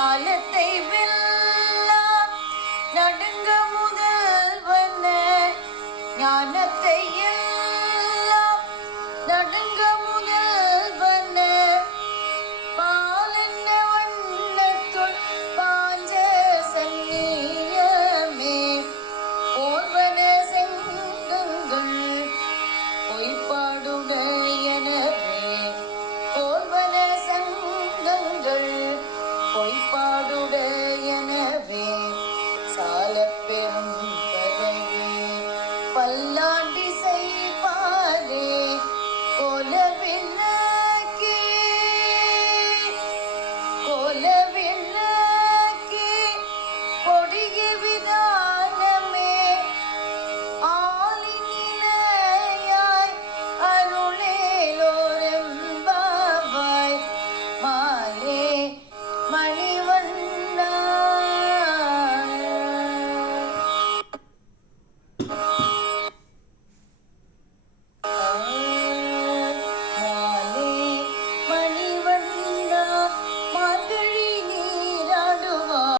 ஞானத்தை வெல்லா நடுங்க முதல்வன ஞானத்தை எல்லாம் நடுங்க முதல்வன பாலன்ன வண்ணத்துள் பாஞ்ச சன்னியமே போர்வன செங்கங்கள் பொய்ப்பாடுடையனவே போர்வன சங்கங்கள் பொய்ப்பாடுடையனவே சால பெரும் பதவி பல்லாண்டி செய்பாரே கோலவிளக்கே கோலவிளக்கே